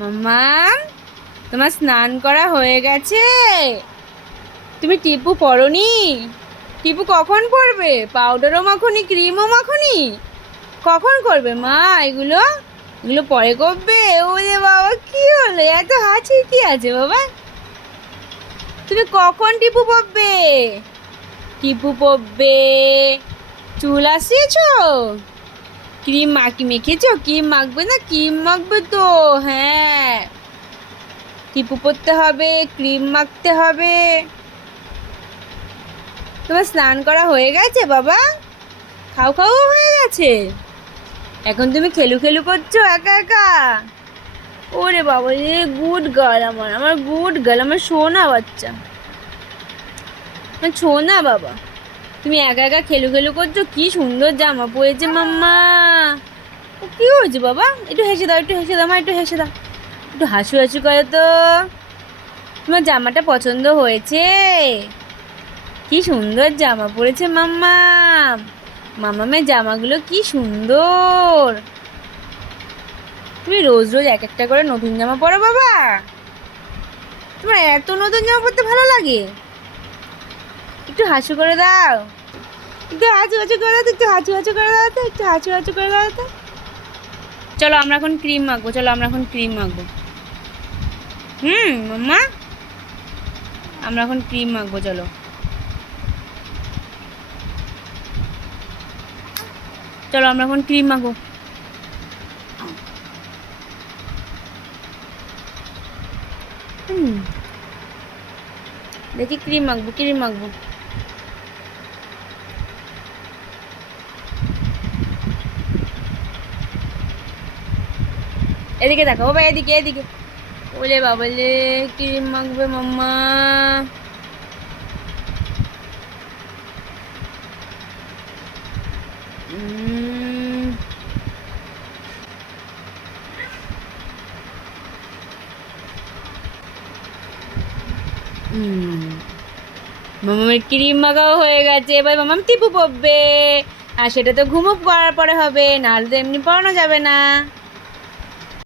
মাম্মাম, তোমার স্নান করা হয়ে গেছে? তুমি টিপু পরনি? টিপু কখন পরবে? পাউডারও মাখনি, ক্রিমও মাখনি, কখন করবে মা এগুলো? এগুলো পরে করবে? ওরে বাবা, কি হলো? এত হাসি কি আছে বাবা? তুমি কখন টিপু পরবে? টিপু পরবে। চুল আসিয়েছো? ক্রিম মেখেছো? ক্রিম মাখবে না? ক্রিম মাখবে তো। হ্যাঁ, টিপু পরতে হবে, ক্রিম মাখতে হবে। তোমার স্নান করা হয়ে গেছে বাবা? খাও খাও হয়ে গেছে? এখন তুমি খেলু খেলু করছো একা একা? ওরে বাবা রে, গুড গার্ল, আমার গুড গার্ল, আমার সোনা বাচ্চা, আমার সোনা বাবা। তুমি একা একা খেলু খেলু করছো? কি সুন্দর জামা পরেছে মাম্মা। ও কি হয়েছে বাবা? একটু হেসে দাও, একটু হেসে দাও মা, একটু হেসে দাও, একটু হাসু হাসু করে তো। তোমার জামাটা পছন্দ হয়েছে? কি সুন্দর জামা পরেছে মাম্মা। মামামের জামাগুলো কি সুন্দর। তুমি রোজ রোজ এক একটা করে নতুন জামা পরো বাবা? তোমার এত নতুন জামা পরতে ভালো লাগে? একটু হাসু করে দাও, একটু হাঁচু হাঁচু করে দাও তো, একটু হাঁচু হাঁচু করে দাও তো, একটু হাঁচু হাঁচু করে দাও তো। চলো আমরা এখন ক্রিম মাখবো, চলো আমরা এখন ক্রিম মাখবো। মাম্মা, আমরা এখন ক্রিম মাখবো, চলো। চলো আমরা এখন ক্রিম মাখবো। হুম, দেখি ক্রিম মাখবো, ক্রিম মাখবো। এদিকে দেখো বাবা, এদিকে এদিকে। ওলে বাবালে, ক্রিম মাখবে মাম্মা। উম, মামামের ক্রিম মাখাও হয়ে গেছে, এবার মামাম টিপু পড়বে। আর সেটা তো ঘুমো পড়ার পরে হবে, নাহলে তো এমনি পড়ানো যাবে না।